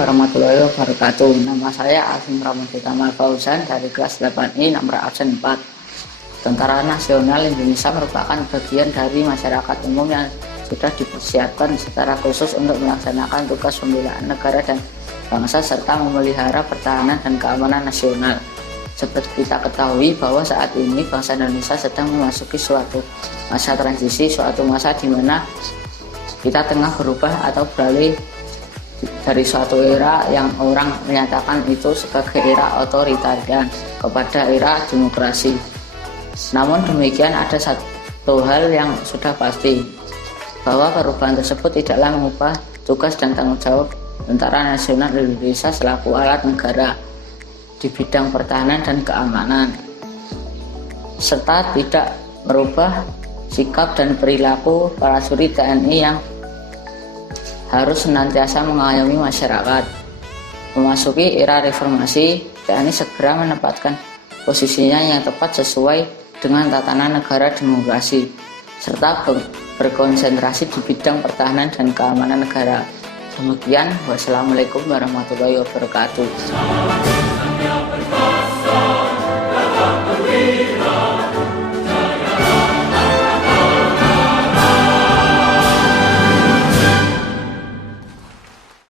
warahmatullahi wabarakatuh. Nama saya Alvin Pramudita Fauzan dari kelas 8I nomor absen 4. Tentara Nasional Indonesia merupakan bagian dari masyarakat umum yang sudah dipersiapkan secara khusus untuk melaksanakan tugas pembelaan negara dan bangsa serta memelihara pertahanan dan keamanan nasional. Seperti kita ketahui bahwa saat ini bangsa Indonesia sedang memasuki suatu masa transisi, suatu masa di mana kita tengah berubah atau beralih dari suatu era yang orang menyatakan itu sebagai era otoritarian kepada era demokrasi. Namun demikian, ada satu hal yang sudah pasti, bahwa perubahan tersebut tidaklah mengubah tugas dan tanggung jawab Tentara Nasional Indonesia selaku alat negara di bidang pertahanan dan keamanan, serta tidak merubah sikap dan perilaku prajurit TNI yang harus senantiasa mengayomi masyarakat. Memasuki era reformasi, TNI segera menempatkan posisinya yang tepat sesuai dengan tatanan negara demokrasi, serta berkonsentrasi di bidang pertahanan dan keamanan negara. Demikian, wassalamualaikum warahmatullahi wabarakatuh.